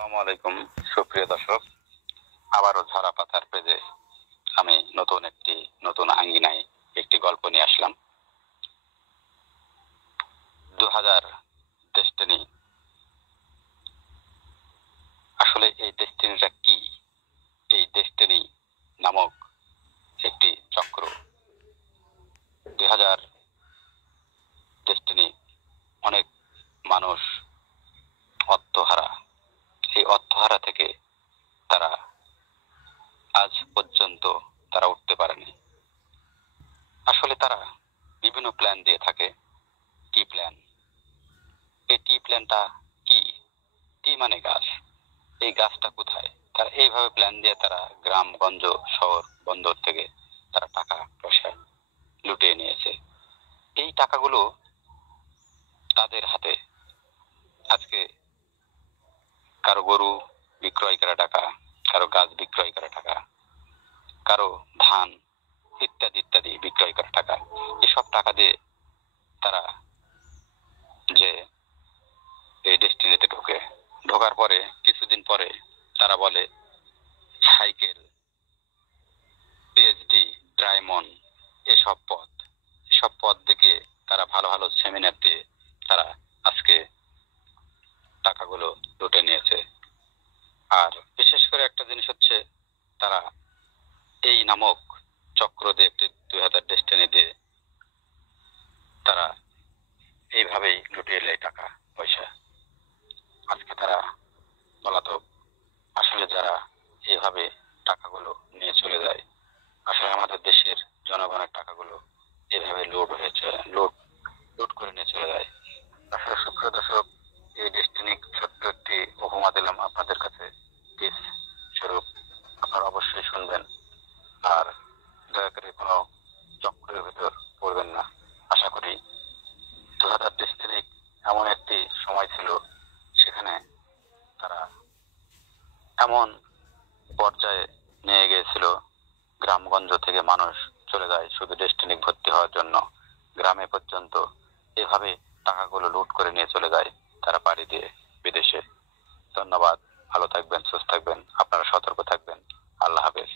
আসসালামু আলাইকুম সুপ্রিয় দর্শক, আবারও ঝরা পাতার পেজে আমি নতুন আঙ্গিনায় একটি গল্প নিয়ে আসলাম। 2000 ডেস্টিনি। আসলে এই ডেস্টিনিটা কি? এই ডেস্টিনি নামক একটি চক্র। 2000 ডেস্টিনি, অনেক মানুষ অর্থহারা। এই অর্থহারা থেকে তারা আজ পর্যন্ত তারা উঠতে পারেনি। আসলে তারা বিভিন্ন প্ল্যান দিয়ে থাকে। টি প্ল্যান। এই টি প্ল্যানটা কি? টি মানে গাছ। এই গাছটা কোথায়? তারা এইভাবে প্ল্যান দিয়ে তারা গ্রামগঞ্জ, শহর, বন্দর থেকে তারা টাকা পয়সা লুটিয়ে নিয়েছে। এই টাকাগুলো তাদের হাতে। আজকে কারো গরু বিক্রয় করা টাকা, কারো গাছ বিক্রয় করা টাকা, কারো ধান ইত্যাদি ইত্যাদি বিক্রয় করা টাকা। এসব টাকা দিয়ে তারা যে এই ডেস্টিনিতে ঢোকার পরে কিছুদিন পরে তারা বলে সাইকেল, পিএইচডি, ডায়মন্ড, এসব পদ দেখে তারা ভালো ভালো সেমিনার দিয়ে তারা আজকে টাকাগুলো লুটে নিয়েছে। আর বিশেষ করে একটা জিনিস হচ্ছে, তারা এই নামক চক্র দিয়ে 2000 ডেস্টিনি দিয়ে তারা এইভাবেই লুটিয়ে নেয় টাকা পয়সা। আজকে তারা পলাতক। আসলে যারা এইভাবে টাকাগুলো নিয়ে চলে যায়, আসলে আমাদের দেশের জনগণের টাকাগুলো এইভাবে লুট করে নিয়ে চলে যায়। আসলে সুপ্রিয় দর্শক, এই ডেস্টিনি ছোট্ট একটি উপমা দিলাম আপনাদের কাছে টিপস স্বরূপ। আপনারা অবশ্যই শুনবেন আর দয়া করে কোনো চক্রের ভিতর পড়বেন না। আশা করি 2000 ডেস্টিনি এমন একটি সময় ছিল, সেখানে তারা এমন পর্যায়ে নিয়ে গিয়েছিল, গ্রামগঞ্জ থেকে মানুষ চলে যায় শুধু ডেস্টিনি ভর্তি হওয়ার জন্য। গ্রামে পর্যন্ত এভাবে টাকাগুলো লুট করে নিয়ে চলে যায় তারা পাড়ি দিয়ে বিদেশে। ধন্যবাদ। ভালো থাকবেন, সুস্থ থাকবেন, আপনারা সতর্ক থাকবেন। আল্লাহ হাফেজ।